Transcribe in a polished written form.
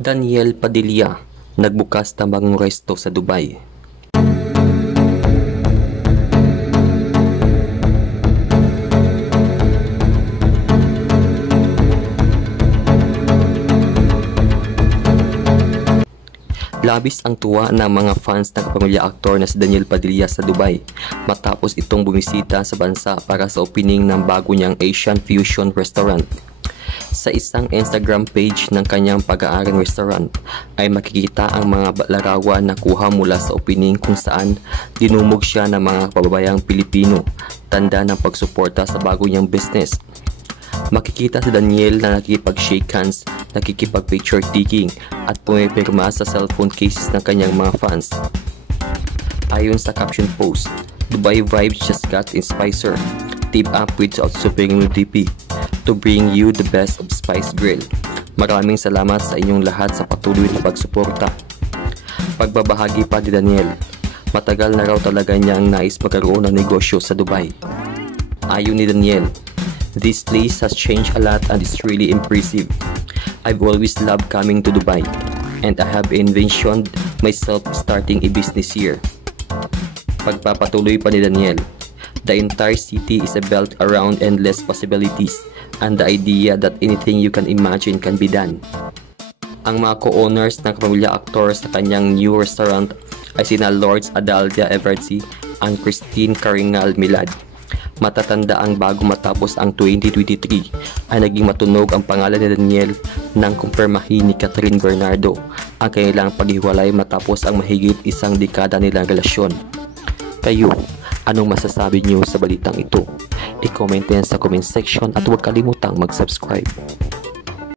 Daniel Padilla, nagbukas ng bagong resto sa Dubai. Labis ang tuwa ng mga fans ng kapamilya aktor na si Daniel Padilla sa Dubai matapos itong bumisita sa bansa para sa opening ng bago niyang Asian Fusion Restaurant. Sa isang Instagram page ng kanyang pag-aarang restaurant ay makikita ang mga larawan na kuha mula sa opening kung saan dinumog siya ng mga kababayang Pilipino, tanda ng pagsuporta sa bago niyang business. Makikita si Daniel na nakikipag-shake hands, nakikipag-picture taking at pumipirma sa cellphone cases ng kanyang mga fans. Ayon sa caption post, Dubai vibes just got in Spicer. Team up with Supreme DP to bring you the best of Spice Grill. Maraming salamat sa inyong lahat sa patuloy na pagsuporta. Pagbabahagi pa ni Daniel, matagal na raw talaga niyang nais magkaroon ng negosyo sa Dubai. Ayon ni Daniel, this place has changed a lot and it's really impressive. I've always loved coming to Dubai and I have envisioned myself starting a business here. Pagpapatuloy pa ni Daniel, the entire city is built around endless possibilities and the idea that anything you can imagine can be done. Ang mga co-owners ng kapamilya aktor sa kanyang new restaurant ay sina Lords Adaldia Evertsy and Christine Karingal Milad. Matatanda ang bago matapos ang 2023 ay naging matunog ang pangalan ni Daniel nang kumpirmahin ni Catherine Bernardo ang kanilang paghiwalay matapos ang mahigit isang dekada nilang relasyon. Kayo, anong masasabi niyo sa balitang ito? I-comment yan sa comment section at huwag kalimutang mag-subscribe.